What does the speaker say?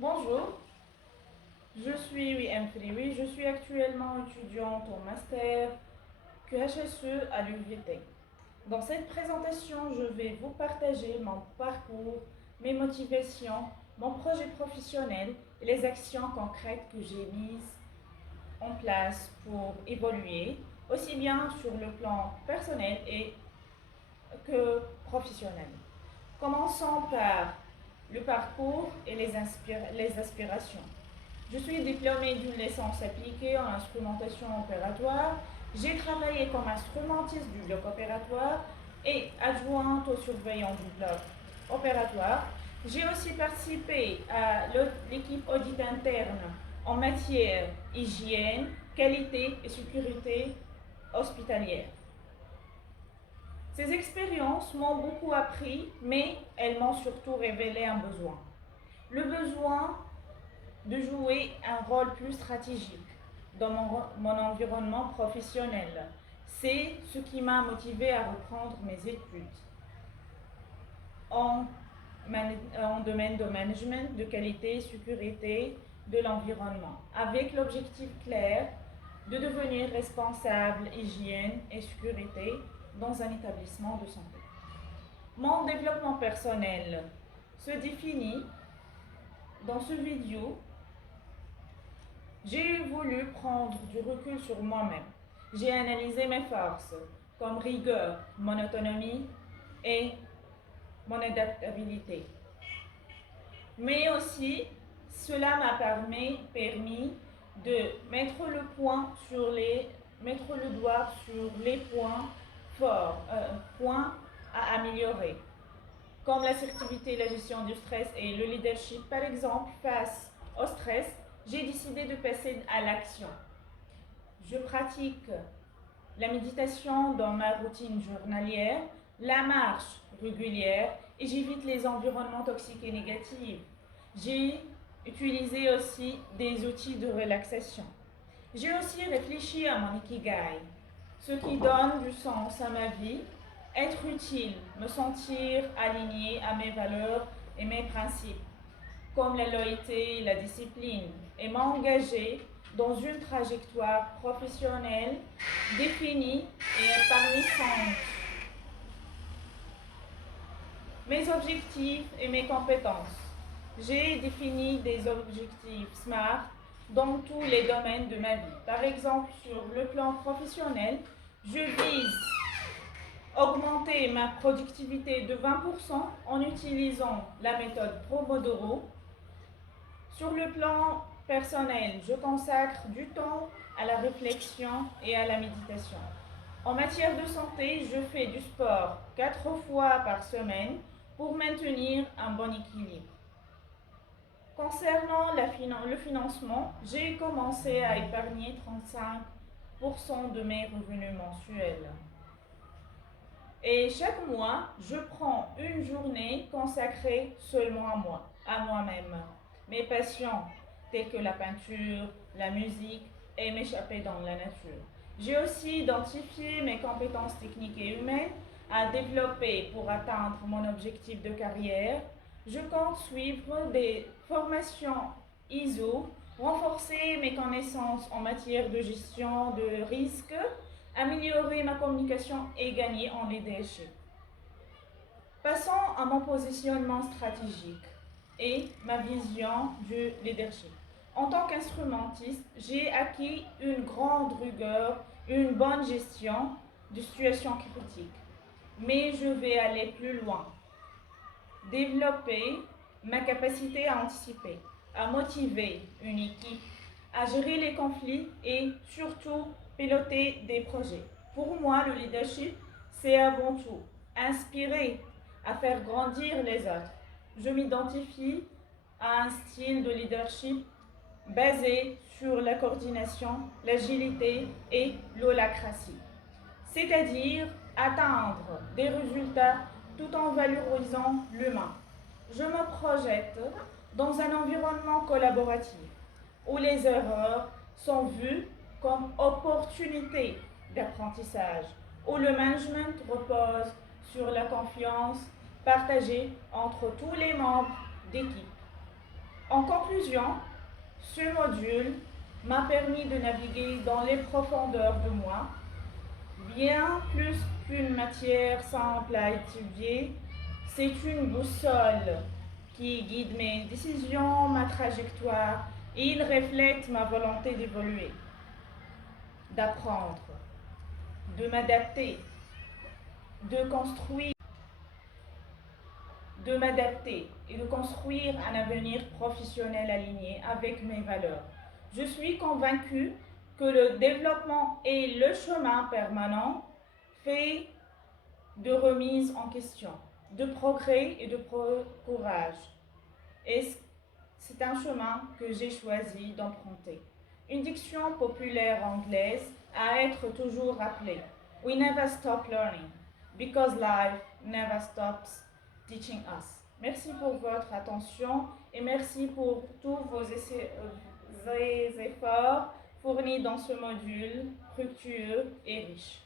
Bonjour, je suis Wim Friwi, je suis actuellement étudiante au master QHSE à l'UVT. Dans cette présentation, je vais vous partager mon parcours, mes motivations, mon projet professionnel et les actions concrètes que j'ai mises en place pour évoluer, aussi bien sur le plan personnel que professionnel. Commençons par le parcours et les aspirations. Je suis diplômée d'une licence appliquée en instrumentation opératoire. J'ai travaillé comme instrumentiste du bloc opératoire et adjointe au surveillant du bloc opératoire. J'ai aussi participé à l'équipe audit interne en matière hygiène, qualité et sécurité hospitalière. Ces expériences m'ont beaucoup appris, mais elles m'ont surtout révélé un besoin. Le besoin de jouer un rôle plus stratégique dans mon environnement professionnel. C'est ce qui m'a motivé à reprendre mes études en, en domaine de management, de qualité et sécurité de l'environnement, avec l'objectif clair de devenir responsable hygiène et sécurité dans un établissement de santé. Mon développement personnel se définit dans ce vidéo. J'ai voulu prendre du recul sur moi-même. J'ai analysé mes forces, comme rigueur, mon autonomie et mon adaptabilité. Mais aussi, cela m'a permis de mettre mettre le doigt sur les points forts, points à améliorer, comme l'assertivité, la gestion du stress et le leadership. Par exemple, face au stress, j'ai décidé de passer à l'action. Je pratique la méditation dans ma routine journalière, la marche régulière et j'évite les environnements toxiques et négatifs. J'ai utilisé aussi des outils de relaxation. J'ai aussi réfléchi à mon ikigai, ce qui donne du sens à ma vie, être utile, me sentir aligné à mes valeurs et mes principes, comme la loyauté et la discipline, et m'engager dans une trajectoire professionnelle définie et épanouissante. Mes objectifs et mes compétences. J'ai défini des objectifs SMART dans tous les domaines de ma vie. Par exemple, sur le plan professionnel, je vise augmenter ma productivité de 20% en utilisant la méthode Pomodoro. Sur le plan personnel, je consacre du temps à la réflexion et à la méditation. En matière de santé, je fais du sport 4 fois par semaine pour maintenir un bon équilibre. Concernant le financement, j'ai commencé à épargner 35% de mes revenus mensuels. Et chaque mois, je prends une journée consacrée seulement à moi-même. Mes passions, telles que la peinture, la musique et m'échapper dans la nature. J'ai aussi identifié mes compétences techniques et humaines à développer pour atteindre mon objectif de carrière. Je compte suivre des formations ISO, renforcer mes connaissances en matière de gestion de risques, améliorer ma communication et gagner en leadership. Passons à mon positionnement stratégique et ma vision du leadership. En tant qu'instrumentiste, j'ai acquis une grande rigueur, une bonne gestion de situations critiques. Mais je vais aller plus loin. Développer ma capacité à anticiper, à motiver une équipe, à gérer les conflits et surtout piloter des projets. Pour moi, le leadership, c'est avant tout inspirer, à faire grandir les autres. Je m'identifie à un style de leadership basé sur la coordination, l'agilité et l'holacratie, c'est-à-dire atteindre des résultats tout en valorisant l'humain. Je me projette dans un environnement collaboratif où les erreurs sont vues comme opportunités d'apprentissage, où le management repose sur la confiance partagée entre tous les membres d'équipe. En conclusion, conclusion, ce module m'a permis de naviguer dans les profondeurs de moi, bien plus qu'une matière simple à étudier. C'est une boussole qui guide mes décisions, ma trajectoire, et il reflète ma volonté d'évoluer, d'apprendre, de m'adapter, de m'adapter et de construire un avenir professionnel aligné avec mes valeurs. Je suis convaincue que le développement est le chemin permanent fait de remise en question, de progrès et de courage. Et c'est un chemin que j'ai choisi d'emprunter. Une diction populaire anglaise à être toujours rappelée. We never stop learning, because life never stops teaching us. Merci pour votre attention et merci pour tous vos efforts fournis dans ce module fructueux et riche.